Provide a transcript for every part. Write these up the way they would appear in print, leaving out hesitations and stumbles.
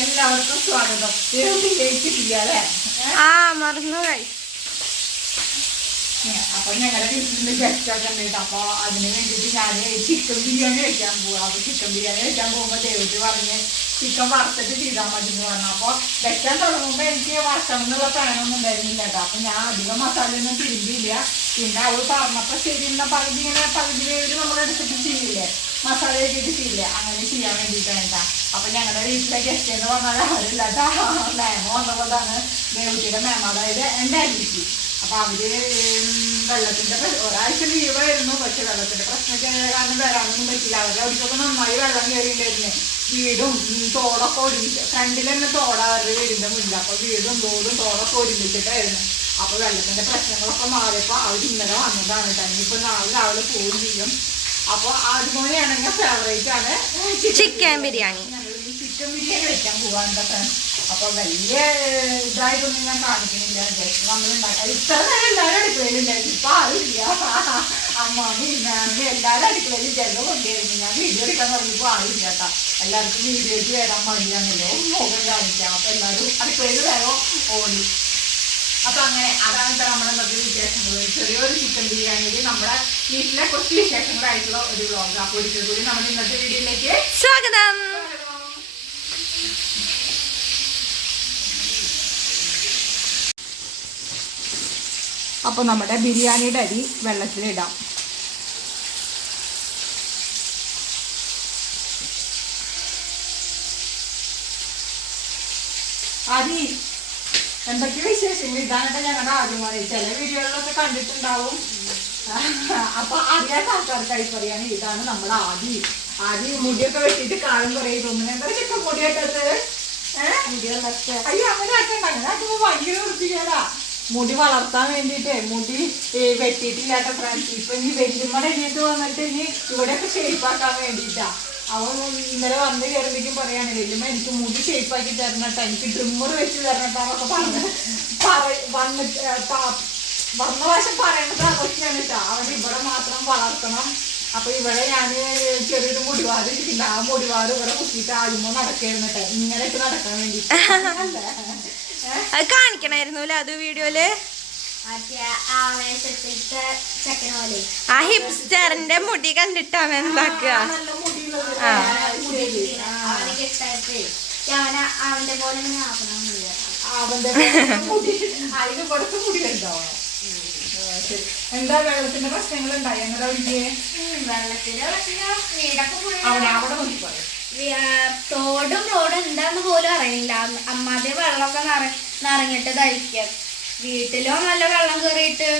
എല്ലാവർക്കും സ്വാഗതം. കേട്ടിട്ടില്ലേ? മറന്നു കഴി. അപ്പൊ ഞങ്ങളുടെ വീട്ടിൽ ഗസ്റ്റൊക്കെ ഉണ്ട്. അപ്പൊ അതിന് വേണ്ടിയിട്ട് ഞാൻ ചിക്കൻ ബിരിയാണി കഴിക്കാൻ പോവാം. അപ്പൊ ചിക്കൻ ബിരിയാണി കഴിക്കാൻ പോകുമ്പോ ദേവത്തി പറഞ്ഞ് ചിക്കൻ വറുത്തിട്ട് ചെയ്താൽ മതി എന്ന് പറഞ്ഞു. അപ്പൊ വെക്കാൻ തുടങ്ങുമ്പോ എനിക്ക് വറക്കണം എന്നുള്ള പ്ലാനൊന്നും ഉണ്ടായിരുന്നില്ല കേട്ടോ. അപ്പൊ ഞാൻ അധികം മസാലയൊന്നും തിരുമ്പിയില്ല. പിന്നെ അവള് പറഞ്ഞപ്പോ ശരിയുള്ള പകുതി വേവില് നമ്മളെടുത്തിട്ട് ചെയ്യില്ലേ, മസാല ഇട്ടിട്ട് ചെയ്യില്ലേ, അങ്ങനെ ചെയ്യാൻ വേണ്ടിയിട്ടാണ് കേട്ടാ. അപ്പൊ ഞങ്ങളുടെ വീട്ടിലെ ഗസ്റ്റ് എന്ന് പറഞ്ഞാൽ അവരില്ല കേട്ടാ. മേമ വന്നപ്പോഴാണ് ദേവത്തിയുടെ മേമ, അതായത് എൻ്റെ അനിയത്തി. അപ്പൊ അവര് വെള്ളത്തിന്റെ ഒരാഴ്ച ലീവായിരുന്നു. പക്ഷെ വെള്ളത്തിന്റെ പ്രശ്നമൊക്കെ കാരണം വരാനൊന്നും പറ്റില്ല. അവരുടെ അവർക്കൊക്കെ നന്നായി വെള്ളം കയറിയിട്ടുണ്ടായിരുന്നു. വീടും തോടൊക്കെ ഒരുമിച്ച്, ഫ്രണ്ടിൽ തന്നെ തോടാ അവരുടെ വീടിന്റെ മുന്നിൽ. അപ്പൊ വീടും തോടും തോടൊക്കെ ഒരുമിച്ചിട്ടായിരുന്നു. അപ്പൊ വെള്ളത്തിന്റെ പ്രശ്നങ്ങളൊക്കെ മാറിയപ്പോ അവർ ഇന്നലെ വന്നതാണ് കേട്ടോ. ഇനിയിപ്പോ നാളെ രാവിലെ പോവുകയും ചെയ്യും. അപ്പൊ ആദ്യമോനെയാണെങ്കിൽ ഫേവറേറ്റ് ആണ് ചിക്കൻ ബിരിയാണി. ചിക്കൻ ബിരിയാണി കഴിക്കാൻ പോവാണ്ട് ഫ്രണ്ട്സ്. അപ്പൊ വലിയ ഇതായിട്ടൊന്നും ഞാൻ കാണിക്കണില്ല. ജസ്റ്റ് നമ്മളുണ്ടാക്കാം. ഇത്ര നേരം എല്ലാവരും അടുക്കളയിലുണ്ടായിരുന്നു. ഇപ്പൊ ആരുമില്ല. അമ്മാമി മാമി എല്ലാവരും അടുക്കളയിൽ ജലം കൊണ്ടായിരുന്നു. ഞാൻ വീഡിയോ എടുക്കാൻ പറഞ്ഞപ്പോ ആരുമില്ല കേട്ടാ. എല്ലാവർക്കും വീഡിയോയ്ക്ക് വരാൻ മടിയാണല്ലോ, മുഖം കാണിക്കാം. അപ്പൊ എല്ലാവരും അടുക്കളയിൽ വേഗം ഓടി. അപ്പൊ അങ്ങനെ അതാണ് നമ്മുടെ ഇന്നത്തെ വിശേഷങ്ങൾ. ചെറിയൊരു ചിക്കൻ ബിരിയാണിയിൽ നമ്മുടെ വീട്ടിലെ കുറച്ച് വിശേഷങ്ങളായിട്ടുള്ള ഒരു വ്ളോഗ്. അപ്പൊ ഒരിക്കൽ കൂടി നമ്മുടെ ഇന്നത്തെ വീഡിയോയിലേക്ക് സ്വാഗതം. അപ്പൊ നമ്മുടെ ബിരിയാണിയുടെ അരി വെള്ളത്തിലിടാം. അരി എന്തൊക്കെ വിശേഷങ്ങൾ ഇതാണിട്ട് ഞങ്ങളുടെ ആദ്യമായി ചില വീഡിയോകളിലൊക്കെ കണ്ടിട്ടുണ്ടാവും. അപ്പൊ അറിയാത്ത ആൾക്കാർക്കായി പറയാണ്, ഇതാണ് നമ്മുടെ ആദ്യം മുടിയൊക്കെ വെട്ടിയിട്ട് കാലം കുറേ തോന്നുന്നു. എന്താ ചിക്കൻ മുടിയൊക്കെ അയ്യോ അങ്ങനെ ആക്കണ്ട. അങ്ങനെ ആക്കുമ്പോ ഭയങ്കര വൃത്തികേടാ. മുടി വളർത്താൻ വേണ്ടിട്ടേ മുടി വെട്ടിയിട്ടില്ലാത്ത ഫ്രണ്ട്സ്. ഇപ്പൊ ഇനി വെല്ലുമ്മടെ എഴുതിയിട്ട് വന്നിട്ട് ഇനി ഇവിടെയൊക്കെ ഷേപ്പാക്കാൻ വേണ്ടിയിട്ടാ. അവൻ ഇന്നലെ വന്ന് കയറുമ്പോഴേക്കും പറയാണ്, വെല്ലുമ്മ എനിക്ക് മുടി ഷേപ്പാക്കി തരണട്ടോ, എനിക്ക് ട്രിമ്മർ വെച്ച് തരണട്ടോന്നൊക്കെ വന്ന പ്രാവശ്യം പറയണത് അതൊക്കെയാണ് കേട്ടോ. അവൻ ഇവിടെ മാത്രം വളർത്തണം. അപ്പൊ ഇവിടെ ഞാൻ ചെറിയൊരു മുടിവാറ് ഇരിക്കുന്നുണ്ട്. ആ മുടിവാറ് ഇവിടെ കുത്തിയിട്ട് ആദ്യമോ നടക്കായിരുന്നു കേട്ടോ, ഇങ്ങനെ ഇട്ട് നടക്കാൻ വേണ്ടിട്ട്. അത് കാണിക്കണായിരുന്നല്ലേ അത് വീഡിയോയില്. ആ ഹിപ്സ്റ്ററിന്റെ മുടി കണ്ടിട്ടാ എന്താക്കുക. എന്താ വെള്ളത്തിന്റെ പ്രശ്നങ്ങൾ ഉണ്ടായി ഞങ്ങളുടെ വീട്ടില്? വെള്ളത്തിന്റെ പ്രശ്നം വീടൊക്കെ അവിടെ നോക്കിപ്പോയോ? തോടും റോഡും എന്താന്ന് പോലും അറിയില്ല. അമ്മാതെ വെള്ളമൊക്കെ നിറഞ്ഞിട്ട് ധരിക്കാം. വീട്ടിലോ നല്ല വെള്ളം കയറിയിട്ട്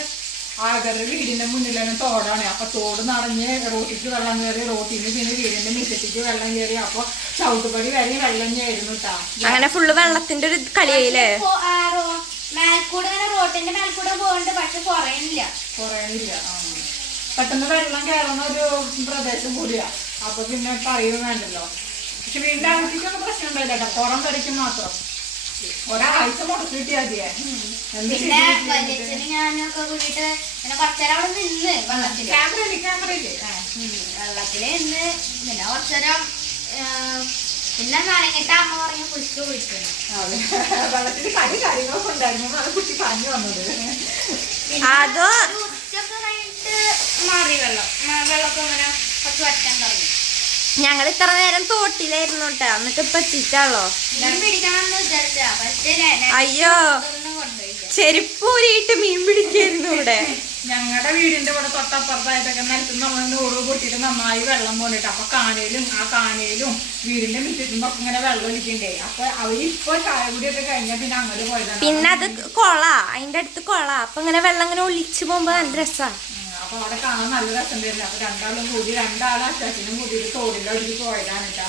ആകരുടെ വീടിന്റെ മുന്നിലാണ് തോടാണ്. അപ്പൊ തോട് നിറഞ്ഞ് റോട്ടിക്ക് വെള്ളം കയറി, റോട്ടിന് പിന്നെ വീടിന്റെ മുറ്റത്തേക്ക് വെള്ളം കയറി. അപ്പൊ ചവിട്ടുപടി വരെ വെള്ളം കയറുന്നു കേട്ടാ. അങ്ങനെ ഫുള്ള് വെള്ളത്തിന്റെ ഒരു കളിയായില്ലേ. മേൽക്കൂടെ ഇങ്ങനെ റോട്ടിന്റെ മേൽക്കൂടെ പോകണ്ട്, പക്ഷെ കുറയണില്ല. പെട്ടെന്ന് വെള്ളം കയറുന്ന ഒരു പ്രദേശം കൂടിയാ. അപ്പൊ പിന്നെ പറയുകയും വേണ്ടല്ലോ. പക്ഷെ വീടിന്റെ അകത്തേക്കൊന്നും പ്രശ്നം ഉണ്ടായില്ല കേട്ടോ, പുറം കറിക്കും മാത്രം. ഒരാഴ്ച മുടക്കി കിട്ടിയാ മതിയെ. പിന്നെ വലിയച്ഛനും ഞാനൊക്കെ കൂടിയിട്ട് പിന്നെ കുറച്ചേരം അവിടെ നിന്ന് വെള്ളത്തില് നിന്ന് പിന്നെ കുറച്ചേരം പിന്നെ നനങ്ങിട്ട് അമ്മ പറഞ്ഞു കുളിച്ചു കുളിക്കുന്നു. വെള്ളത്തിന് കാര്യങ്ങളൊക്കെ ഉണ്ടായിരുന്നു. അത് കുട്ടി പറഞ്ഞു വന്നത്. അതോ ഉച്ചക്ക് കഴിഞ്ഞിട്ട് മാറി വെള്ളമൊക്കെ അങ്ങനെ കുറച്ച് വറ്റാൻ തുടങ്ങി. ഞങ്ങൾ ഇത്ര നേരം തോട്ടിലായിരുന്നു കേട്ടോ. എന്നിട്ട് ഇപ്പൊ എത്തിച്ചാളോ. മീൻ പിടിക്കണമെന്ന് വിചാരിച്ചാ, പക്ഷേ അയ്യോ ചെരുപ്പൂരിയിട്ട് മീൻ പിടിക്കായിരുന്നു ഇവിടെ. ഞങ്ങളുടെ വീടിന്റെ ഇവിടെ തൊട്ടപ്പുറത്തായിട്ടൊക്കെ നിലത്ത് നമ്മൾ നൂറ് പൊട്ടിയിട്ട് നന്നായി വെള്ളം പോന്നിട്ട്. അപ്പൊ ആ കാനയിലും വീടിന്റെ മുറ്റത്തും ഒക്കെ ഇങ്ങനെ വെള്ളം ഒലിക്കണ്ടേ. അപ്പൊ അവരിപ്പോ ചായ കുടിയൊക്കെ കഴിഞ്ഞാൽ പിന്നെ അങ്ങോട്ട് പോയതാണ്. പിന്നെ അത് അതിന്റെ അടുത്ത് അപ്പൊ ഇങ്ങനെ വെള്ളം ഇങ്ങനെ ഒലിച്ചു പോകുമ്പോ നല്ല രസാ. അപ്പൊ അവിടെ കാണാൻ നല്ല രസം തരില്ല. അപ്പൊ രണ്ടാളും അച്ചാച്ചനും കൂടിയിട്ട് തോടിന്റെ അടുത്ത് പോയതാണ് കേട്ടാ.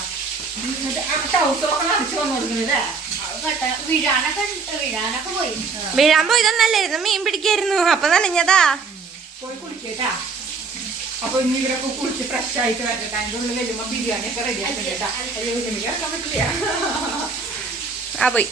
ടൗസറൊക്കെ അടിച്ചു വന്നു കൊടുക്കുന്നില്ലേ. വീഴാൻ പോയതൊന്നല്ലായിരുന്നു, മീൻ പിടിക്കായിരുന്നു. അപ്പൊ നനഞ്ഞതാ. പോയി കുളിക്കേട്ടാ. അപ്പൊ ഇനി ഇവരൊക്കെ കുളിച്ച് ഫ്രഷ് ആയിട്ട് വരട്ടെ. അതിന്റെ ഉള്ളിൽ വരുമ്പോ ബിരിയാണി ഒക്കെ റെഡി ആക്കി കേട്ടാ. എനിക്ക് ഇറക്കാൻ പറ്റില്ല. ആ പോയി.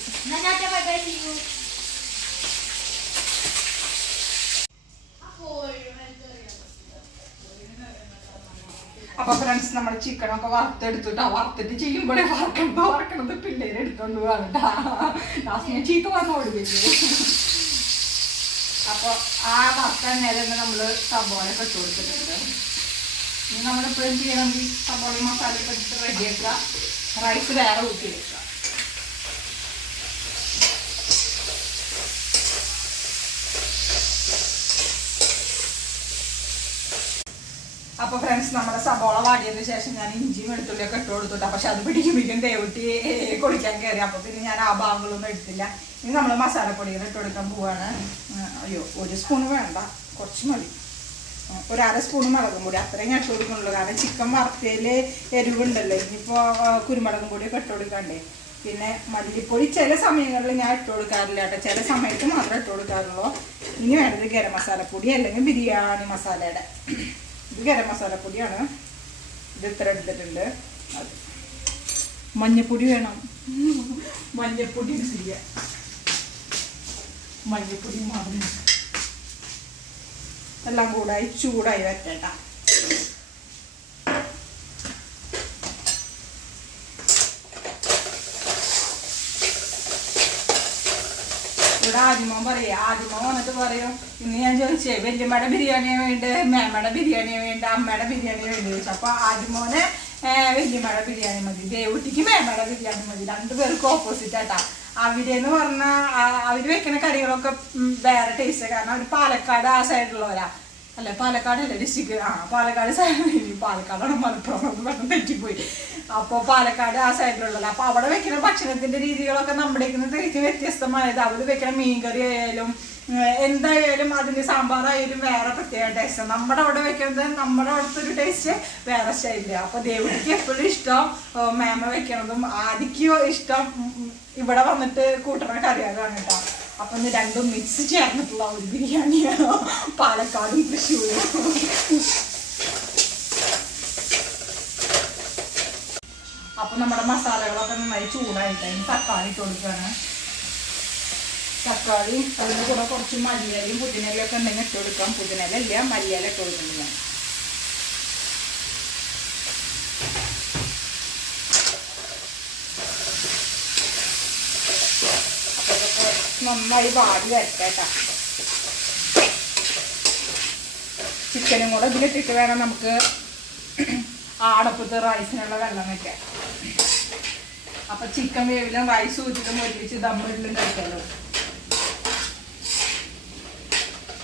അപ്പൊ അപ്പൊ ഫ്രണ്ട്സ് നമ്മുടെ ചിക്കനൊക്കെ വറുത്തെടുത്തിട്ടാ. വറുത്തിട്ട് ചെയ്യുമ്പോഴേ വറക്കണത് പിള്ളേര് എടുത്തോണ്ട് പോകാനിട്ടാ. ലാസ്റ്റ് ഞാൻ ചീത്ത പറഞ്ഞ ഓടിപ്പിച്ചു. അപ്പൊ ആ വറുക്കാൻ നേരം നമ്മള് സബോളയൊക്കെ ഇട്ട് കൊടുത്തിട്ടുണ്ട്. ഇനി നമ്മളെപ്പോഴും ചെയ്യണമെങ്കിൽ സബോളയും മസാലയൊക്കെ ഇട്ട് റെഡിയാക്കുക. റൈസ് വേറെ ഊറ്റിയെടുക്കുക. അപ്പൊ ഫ്രണ്ട്സ് നമ്മുടെ സബോള വാടിയതിന് ശേഷം ഞാൻ ഇഞ്ചിയും വെളുത്തുള്ളിയൊക്കെ ഇട്ട് കൊടുത്തിട്ടാ. പക്ഷെ അത് പിടിക്കുമ്പോഴേക്കും ദേവട്ടി കുളിക്കാൻ കയറി. അപ്പൊ പിന്നെ ഞാൻ ആ ഭാഗങ്ങളൊന്നും എടുത്തില്ല. ഇനി നമ്മൾ മസാലപ്പൊടികൾ ഇട്ട് കൊടുക്കാൻ പോവാണ്. അയ്യോ, 1 സ്പൂൺ വേണ്ട, കുറച്ച് മതി. 1/2 സ്പൂൺ മുളകും പൊടി അത്രയും ഞാൻ ഇട്ട് കൊടുക്കുന്നുള്ളൂ. കാരണം ചിക്കൻ വറുത്തതില് എരിവുണ്ടല്ലോ. ഇനിയിപ്പോ കുരുമുളകും പൊടിയൊക്കെ ഇട്ട് കൊടുക്കണ്ടേ. പിന്നെ മല്ലിപ്പൊടി ചില സമയങ്ങളിൽ ഞാൻ ഇട്ട് കൊടുക്കാറില്ല കേട്ടോ. ചില സമയത്ത് മാത്രമേ ഇട്ട് കൊടുക്കാറുള്ളൂ. ഇനി വേണ്ടത് ഗരം മസാലപ്പൊടി അല്ലെങ്കിൽ ബിരിയാണി മസാലയുടെ. ഇത് ഗരം മസാലപ്പൊടിയാണ്. ഇത് ഇത്ര എടുത്തിട്ടുണ്ട്. അത് മഞ്ഞപ്പൊടി വേണം. മഞ്ഞപ്പൊടി ചെയ്യാം. മഞ്ഞപ്പൊടി മാറുന്നു. എല്ലാം കൂടായി ചൂടായി വരട്ടേട്ട. ഇവിടെ ആദ്യമോൻ പറയാ. ആദ്യമോൻ വന്നിട്ട് പറയും, ഇന്ന് ഞാൻ ചോദിച്ചേ വല്യമ്മയുടെ ബിരിയാണിയെ വേണ്ട, മേമ്മയുടെ ബിരിയാണിയെ വേണ്ട, അമ്മയുടെ ബിരിയാണിയെ വേണ്ടി ചോദിച്ചു. അപ്പൊ ആദ്യമോനെ വല്യമ്മയുടെ ബിരിയാണി മതി, ദേവുട്ടിക്ക് മേമ്മയുടെ ബിരിയാണി മതി. രണ്ടുപേർക്കും ഓപ്പോസിറ്റ് ആട്ടാ. അവരെന്ന് പറഞ്ഞാൽ അവര് വെക്കുന്ന കറികളൊക്കെ വേറെ ടേസ്റ്റ്. കാരണം അവര് പാലക്കാട് ആ സൈഡിലുള്ളവരാ. അല്ല, പാലക്കാടല്ലേ ഡിസ്ട്രിക്ട്. പാലക്കാട് സൈഡിൽ. പാലക്കാടാണ് മലപ്പുറം എന്ന് പറഞ്ഞ് തെറ്റിപ്പോയി. അപ്പോൾ പാലക്കാട് ആ സൈഡിലുള്ളത്. അപ്പോൾ അവിടെ വെക്കുന്ന ഭക്ഷണത്തിന്റെ രീതികളൊക്കെ നമ്മുടെ തിരിച്ച് വ്യത്യസ്തമായത്. അവർ വെക്കുന്ന മീൻകറി ആയാലും എന്തായാലും അതിന് സാമ്പാറായാലും വേറെ പ്രത്യേക ടേസ്റ്റ്. നമ്മുടെ അവിടെ വെക്കുന്നത് നമ്മുടെ അവിടുത്തെ ഒരു ടേസ്റ്റ് വേറെ സ്റ്റൈലില്ല. അപ്പൊ ദേവുടിക്ക് എപ്പോഴും ഇഷ്ടം മേമ വെക്കണതും ആദിക്കും ഇഷ്ടം ഇവിടെ വന്നിട്ട് കൂട്ടണ കറികളാണ് കേട്ടോ. അപ്പൊ ഇന്ന് രണ്ടും മിക്സ് ചേർന്നിട്ടുള്ള ഒരു ബിരിയാണിയാണ്. പാലക്കാടും തൃശ്ശൂരും. അപ്പൊ നമ്മുടെ മസാലകളൊക്കെ നന്നായി ചൂടായിട്ട് അതിന് തക്കാളി ഇട്ട് കൊടുക്കുകയാണ്. തക്കാളി അതിന് കൂടെ കുറച്ച് മല്ലിയിലയും പുതിനയിലും ഒക്കെ ഉണ്ടെങ്കിൽ ഇട്ട് കൊടുക്കാം. പുതിനയില ഇല്ല, മല്ലിയില ഇട്ട് കൊടുക്കുന്നത്. അപ്പൊ ഇതൊക്കെ നന്നായി വാടി വരട്ടേട്ടാ. ചിക്കനും കൂടെ ഇതിലിട്ടിട്ട് വേണം നമുക്ക് ആടപ്പത്ത് റൈസിനുള്ള വെള്ളം വെക്കാൻ. അപ്പൊ ചിക്കൻ വേവിലും റൈസ് ഊറ്റിട്ടും ഒരുമിച്ച് ദമ്മിലും കഴിക്കാമല്ലോ.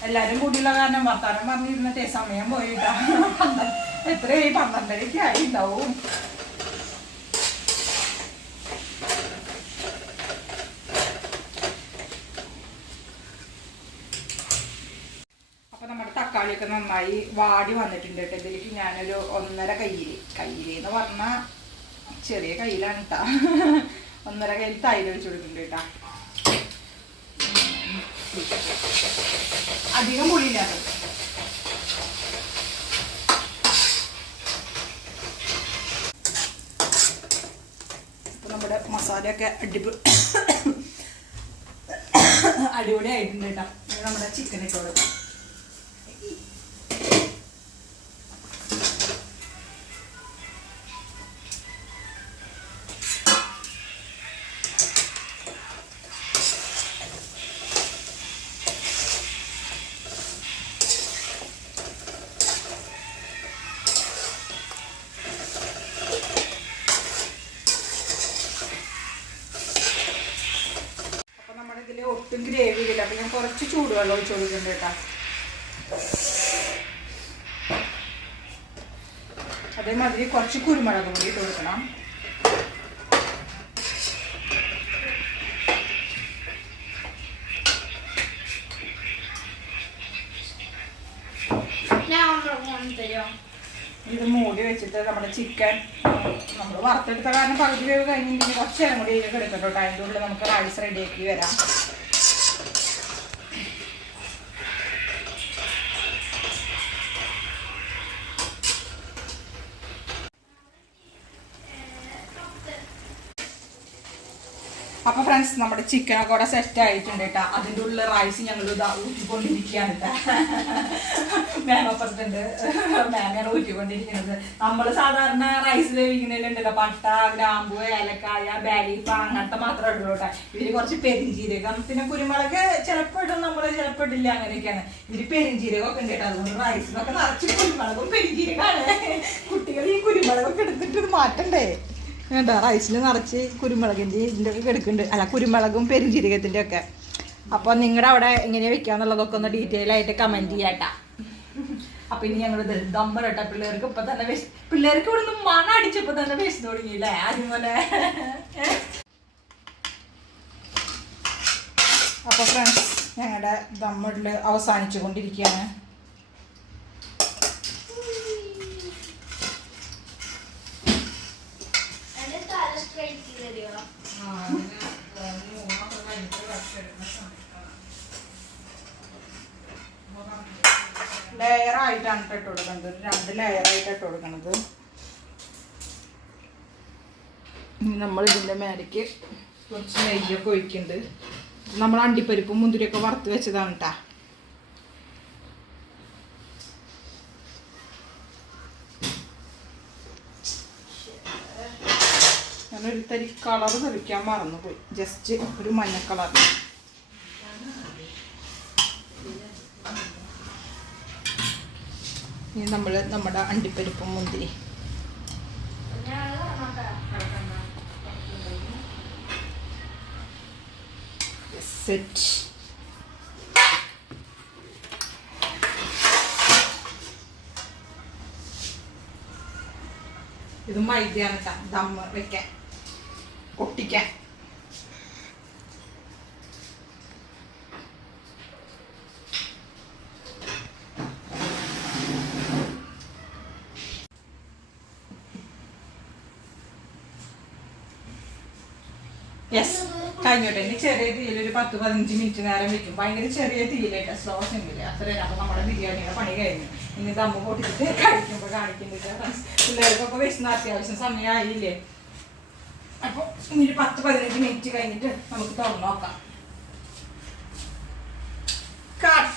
എല്ലാരും കൂടിയുള്ള കാരണം വർത്താനം പറഞ്ഞിരുന്നിട്ടേ സമയം പോയിട്ടാ. എത്രയായി? 12:30 ആയി ഉണ്ടാവും. അപ്പൊ നമ്മുടെ തക്കാളിയൊക്കെ നന്നായി വാടി വന്നിട്ടുണ്ട് കേട്ടോ. ഇതിലേക്ക് ഞാനൊരു 1.5 കയ്യിലെന്ന് പറഞ്ഞാൽ ചെറിയ കയ്യിലാണ് കേട്ടാ. 1.5 കയ്യിൽ തൈര് ഒഴിച്ചു കൊടുക്കുന്നുണ്ട് കേട്ടാ. അധികം പുളിയില്ലാതെ. അപ്പൊ നമ്മുടെ മസാലയൊക്കെ അടിപൊളി ആയിട്ടുണ്ട് കേട്ടോ. നമ്മുടെ ചിക്കൻ ഇട്ട് കൊടുക്കാം. ഒട്ടും ഗ്രേവി ഇല്ല. അപ്പൊ ഞാൻ കുറച്ച് ചൂടുവെള്ളം ഒഴിച്ചു കൊടുക്കുന്നുണ്ട് കേട്ടോ. അതേമാതിരി കുറച്ച് കുരുമുളക് പൊടി ഇട്ട് കൊടുക്കണം. ഇത് മൂടി വെച്ചിട്ട് നമ്മുടെ ചിക്കൻ നമ്മൾ വറുത്തെടുത്ത കാരണം പകുതി വേവ് കഴിഞ്ഞിട്ടുണ്ടെങ്കിൽ കുറച്ച് നേരം കൂടി ഇതിലേക്ക് എടുക്കട്ടോ. അതിൻ്റെ ഉള്ളിൽ നമുക്ക് റൈസ് റെഡിയാക്കി വരാം. അപ്പൊ ഫ്രണ്ട്സ് ഫ്രണ്ട്സ് നമ്മുടെ ചിക്കനൊക്കെ ഇവിടെ സെറ്റ് ആയിട്ടുണ്ട് കേട്ടോ. അതിൻ്റെ ഉള്ളിൽ റൈസ് ഞങ്ങൾ ഊറ്റിക്കൊണ്ടിരിക്കുകയാണ് കേട്ടോ. മേമപ്പുറത്തുണ്ട്, മേമയാണ് ഊറ്റിക്കൊണ്ടിരിക്കുന്നത്. നമ്മൾ സാധാരണ റൈസ് വേവിക്കുന്നതിലുണ്ടല്ലോ പട്ട, ഗ്രാമ്പു, ഏലക്കായ, ബേലീഫ് അങ്ങനത്തെ മാത്രമേ ഉള്ളൂ കേട്ടോ. ഇവര് കുറച്ച് പെരിഞ്ചീരകം പിന്നെ കുരുമുളക് ചിലപ്പോൾ ഇടും, നമ്മൾ ചിലപ്പോൾ ഇടില്ല, അങ്ങനെയൊക്കെയാണ്. ഇവര് പെരിഞ്ചീരകമൊക്കെ ഉണ്ട് കേട്ടോ. അതുകൊണ്ട് റൈസിനൊക്കെ നിറച്ച് കുരുമുളകും പെരിഞ്ചീരകമാണ്. കുട്ടികൾ ഈ കുരുമുളകൊക്കെ എടുത്തിട്ട് ഇത് മാറ്റണ്ടേ വേണ്ട. റൈസിൽ നിറച്ച് കുരുമുളകിൻ്റെ ഇതിൻ്റെ ഒക്കെ എടുക്കുന്നുണ്ട്, അല്ല കുരുമുളകും പെരിഞ്ചീരകത്തിൻ്റെ ഒക്കെ. അപ്പോൾ നിങ്ങളുടെ അവിടെ എങ്ങനെ വെക്കാന്നുള്ളതൊക്കെ ഒന്ന് ഡീറ്റെയിൽ ആയിട്ട് കമൻറ്റ് ചെയ്യാട്ടാ. അപ്പം ഇനി ഞങ്ങൾ ദമ്മരട്ട പിള്ളേർക്ക് ഇപ്പം തന്നെ പിള്ളേർക്ക് ഇവിടെ നിന്ന് മണ അടിച്ചപ്പോൾ തന്നെ വിശന്ന് തുടങ്ങിയില്ലേ ആദ്യം പോലെ. അപ്പോൾ ഫ്രണ്ട്സ് ഞങ്ങളുടെ ദമ്മിടൽ അവസാനിച്ചു കൊണ്ടിരിക്കുകയാണ്. ലെയറായിട്ടാണ് ഇട്ട് കൊടുക്കുന്നത്, 2 ലെയറായിട്ട് ഇട്ട് കൊടുക്കണത്. ഇനി നമ്മൾ ഇതിൻ്റെ മേലേക്ക് കുറച്ച് നെയ്യൊക്കെ ഒഴിക്കുന്നുണ്ട്. നമ്മൾ അണ്ടിപ്പരിപ്പും മുന്തിരിയൊക്കെ വറുത്ത് വെച്ചതാണ് കേട്ടോ. ഞാനൊരു തരി കളർ തെളിക്കാൻ മറന്നുപോയി, ജസ്റ്റ് ഒരു മഞ്ഞ കളർ. ഇനി നമ്മൾ നമ്മുടെ അണ്ടിപ്പരിപ്പും മുന്തിരി സെറ്റ്. ഇത് മൈദയാണ് കേട്ടോ, ദമ്മ് വെക്കാൻ ഒട്ടിക്കാൻ. യെസ് കഴിഞ്ഞോട്ടെ. ഇനി ചെറിയ തീയിൽ ഒരു 10-15 മിനിറ്റ് നേരം വെക്കും. ഭയങ്കര ചെറിയ തീയിലേട്ടോ, സ്ലോ സിമ്മില് അത്രയും. അപ്പോൾ നമ്മുടെ ബിരിയാണിയുടെ പണി കഴിഞ്ഞു. ഇനി ദമ്മ് പൊട്ടിച്ചിട്ട് കഴിക്കുമ്പോൾ കാണിക്കുന്നില്ല. പിള്ളേർക്കൊക്കെ വിശന്ന അത്യാവശ്യം സമയമായില്ലേ. അപ്പോൾ ഇനി ഒരു 10-15 മിനിറ്റ് കഴിഞ്ഞിട്ട് നമുക്ക് തുറന്ന് നോക്കാം. കട്ട്.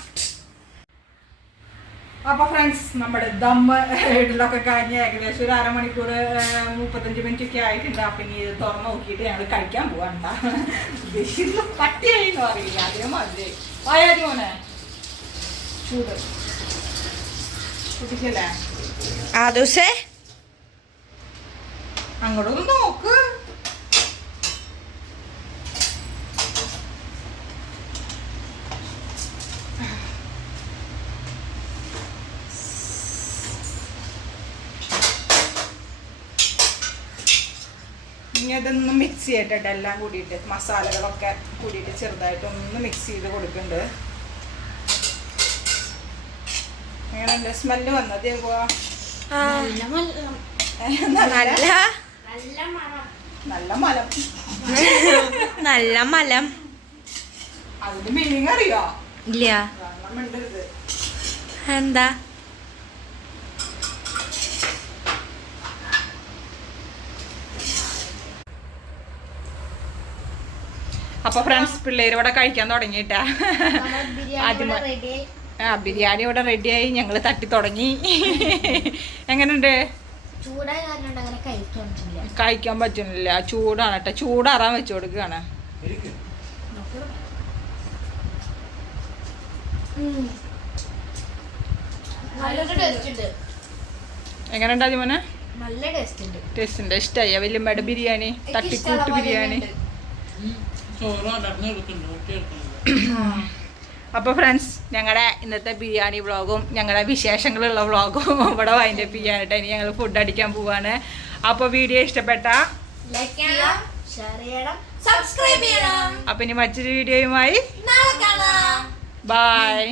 അപ്പോൾ ഫ്രണ്ട്സ് നമ്മുടെ ദമ്മ് ഇടലൊക്കെ കഴിഞ്ഞ് ഏകദേശം ഒരു അരമണിക്കൂർ 35 മിനിറ്റ് ഒക്കെ ആയിട്ടുണ്ട്. അപ്പം ഇനി ഇത് തുറന്ന് നോക്കിയിട്ട് ഞങ്ങൾ കഴിക്കാൻ പോകണ്ട. പട്ടിയായിന്ന് പറയില്ല, അതേ മാതിരി വായാതി മോനെ ചൂട് കുട്ടിക്കല്ലേ ആ ദിവസേ അങ്ങോട്ടൊന്ന് നോക്ക്. ഇനി അതൊന്ന് മിക്സ് ചെയ്യട്ടെ, എല്ലാം കൂടിയിട്ട് മസാലകളൊക്കെ കൂടിയിട്ട് ചെറുതായിട്ടൊന്ന് മിക്സ് ചെയ്ത് കൊടുക്കുന്നുണ്ട്. എങ്ങനെയുണ്ട് സ്മെല്ല് വന്നത്? നല്ല മലം, നല്ല മലം. അതിന്റെ മീനിങ് അറിയോ? ഇല്ല. എന്താ? അപ്പൊ ഫ്രണ്ട്സ് പിള്ളേര് ഇവിടെ കഴിക്കാൻ തുടങ്ങിയിട്ടാ. ബിരിയാണി ഇവിടെ റെഡിയായി, ഞങ്ങൾ തട്ടി തുടങ്ങി. എങ്ങനെയുണ്ട്? കഴിക്കാൻ പറ്റുന്നില്ല, ചൂടാണ് കേട്ടോ. ചൂടാറാൻ വെച്ചു കൊടുക്കുകയാണ്. എങ്ങനെയുണ്ട് അതിമോനെ? ടേസ്റ്റ് ഉണ്ട്. ഇഷ്ടമായ വല്യമ്മയുടെ ബിരിയാണി, തട്ടിക്കൂട്ട് ബിരിയാണി. അപ്പോൾ ഫ്രണ്ട്സ് ഞങ്ങളുടെ ഇന്നത്തെ ബിരിയാണി വ്ളോഗും ഞങ്ങളുടെ വിശേഷങ്ങളുള്ള വ്ളോഗും ഇവിടെ വൈൻഡപ്പ് ചെയ്യാനായിട്ട് ഇനി ഞങ്ങൾ ഫുഡ് അടിക്കാൻ പോവാണ്. അപ്പോൾ വീഡിയോ ഇഷ്ടപ്പെട്ട സബ്സ്ക്രൈബ് ചെയ്യണം. അപ്പം ഇനി മറ്റൊരു വീഡിയോയുമായി ബൈ.